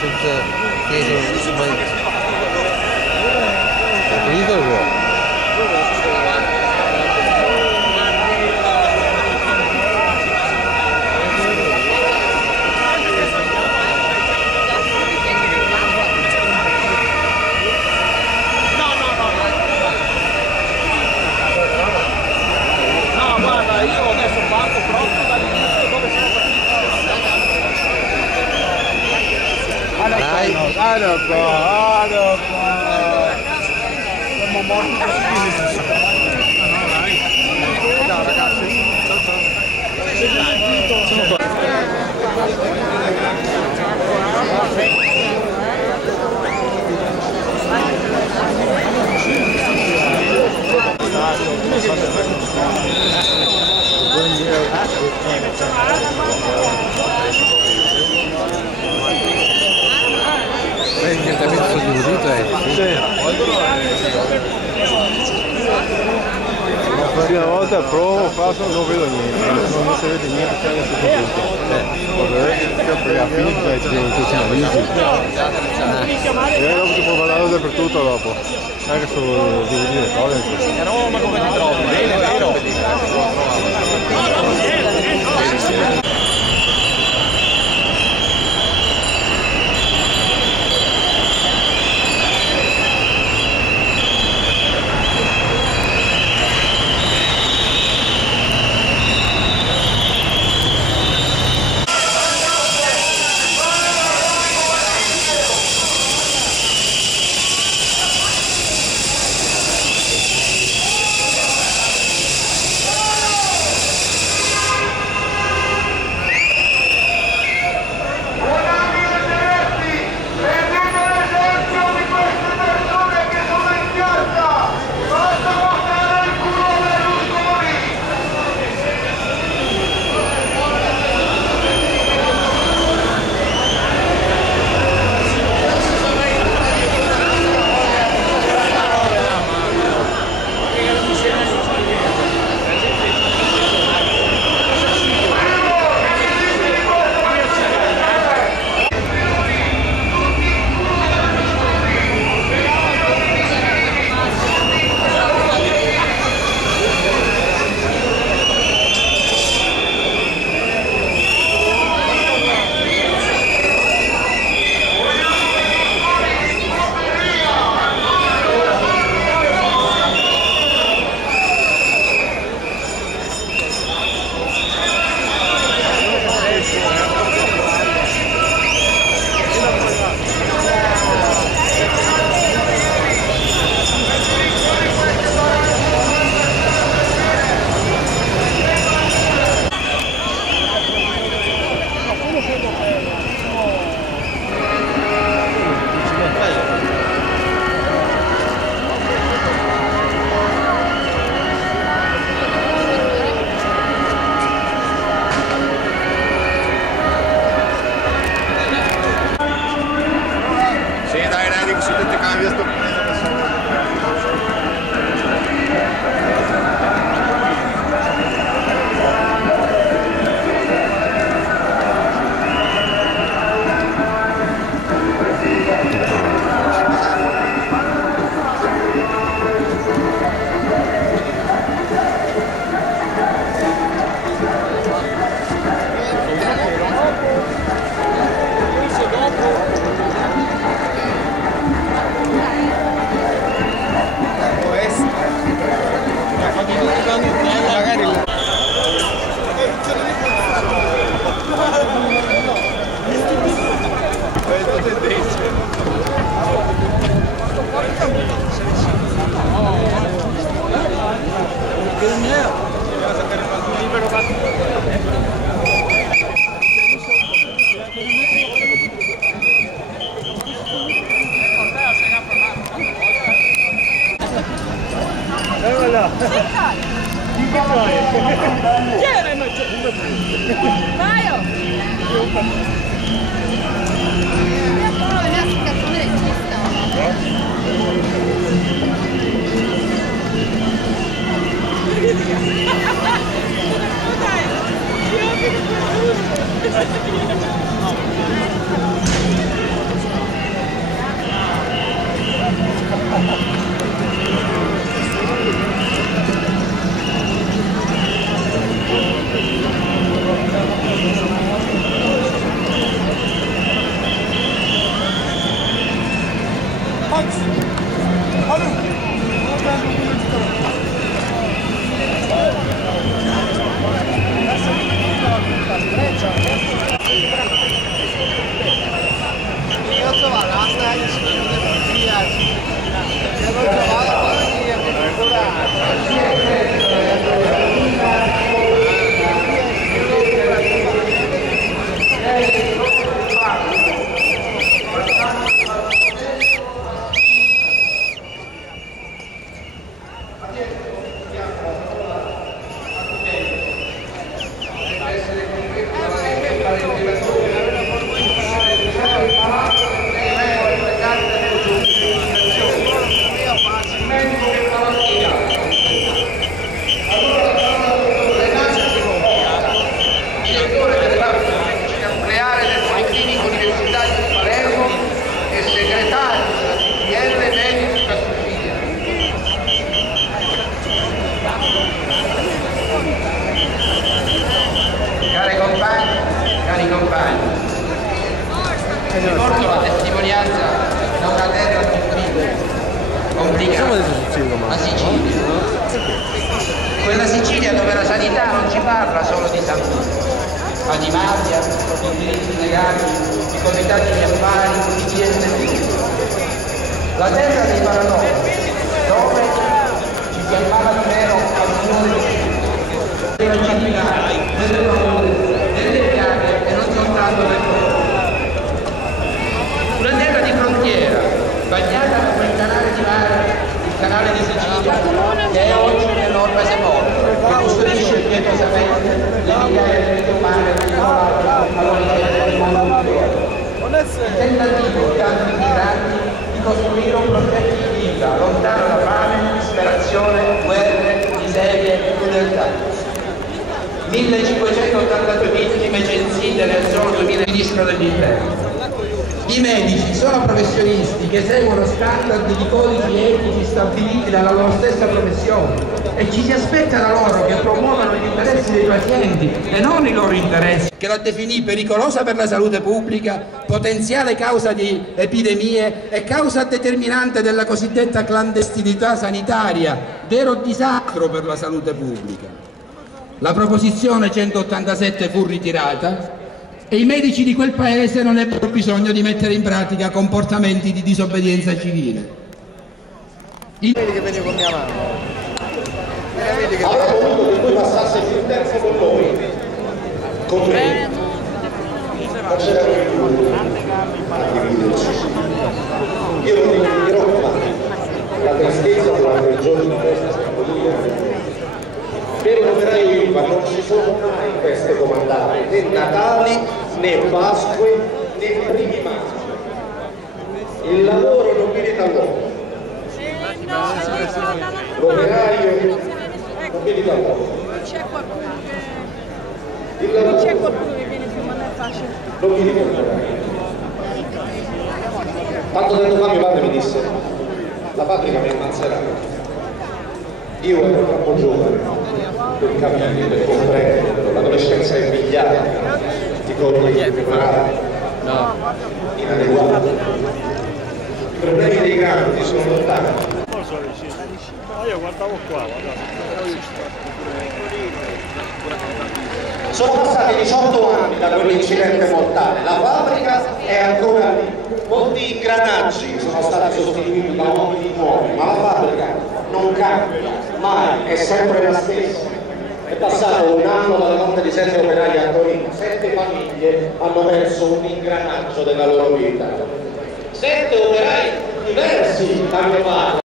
senza mai capito quello. Guarda qua, siamo morti così. Ciao ragazzi. Direttamente sul divuto La prima volta provo, faccio, non vedo niente, non si vede niente, c'è adesso tutto. Perché a fine pezzi di tutti i visi. E dopo si può guardare dappertutto dopo. Anche su DVD le cose. Roma come ti trovi? Bene, vero? Riporto la testimonianza da una terra difficile, complicata, la Sicilia. Quella Sicilia dove la sanità non ci parla solo di salute, ma di mafia, di diritti legali, di comitati di affari, di PSP. La terra dei paradoessi, dove ci si ammala di meno al sole della città, delle paure, delle piaghe e non soltanto del corpo. Una terra di frontiera, bagnata come il canale di mare, il canale di Sicilia, che è oggi un enorme sepolcro, che custodisce pietosamente le migliaia di vite umane rinnovate all'orizzonte del mondo intero. Il tentativo di tanti migranti di costruire un progetto di vita lontano da fame, disperazione, guerre, miserie e crudeltà. 1582 vittime censite nel solo 2000 ministro dell'interno. I medici sono professionisti che seguono standard di codici etici stabiliti dalla loro stessa professione e ci si aspetta da loro che promuovano gli interessi dei pazienti e non i loro interessi. Che la definì pericolosa per la salute pubblica, potenziale causa di epidemie e causa determinante della cosiddetta clandestinità sanitaria, vero disastro per la salute pubblica. La proposizione 187 fu ritirata e i medici di quel paese non ebbero bisogno di mettere in pratica comportamenti di disobbedienza civile. Vedi che veniva con mia mamma. Avrei voluto che tu passasse più tempo con noi, con me. Ma c'era più a dividerci. Io non dimenticherò mai la tristezza durante i giorni di questa simbolia. Per un operaio ILVA non ci sono mai feste comandate, né Natali, né Pasque, né primi maggio. Il lavoro non viene dall'uomo. L'operaio non viene dall'uomo. Non c'è qualcuno che viene più, ma non è facile. Non viene dall'operaio. Tanto tempo fa mio padre mi disse, la fabbrica mi ammazzerà. Io ero troppo giovane per capire, per comprendere, l'adolescenza è migliaia di corpi impreparati, inadeguati. I problemi dei grandi sono lontani. Io guardavo qua, Sono passati 18 anni da quell'incidente mortale, la fabbrica è ancora lì, molti ingranaggi sono stati sostituiti da uomini nuovi, ma la fabbrica non cambia, mai, è sempre la stessa. È passato un anno dalla morte di 7 operai a Torino, 7 famiglie hanno perso un ingranaggio della loro vita. 7 operai diversi da mio padre.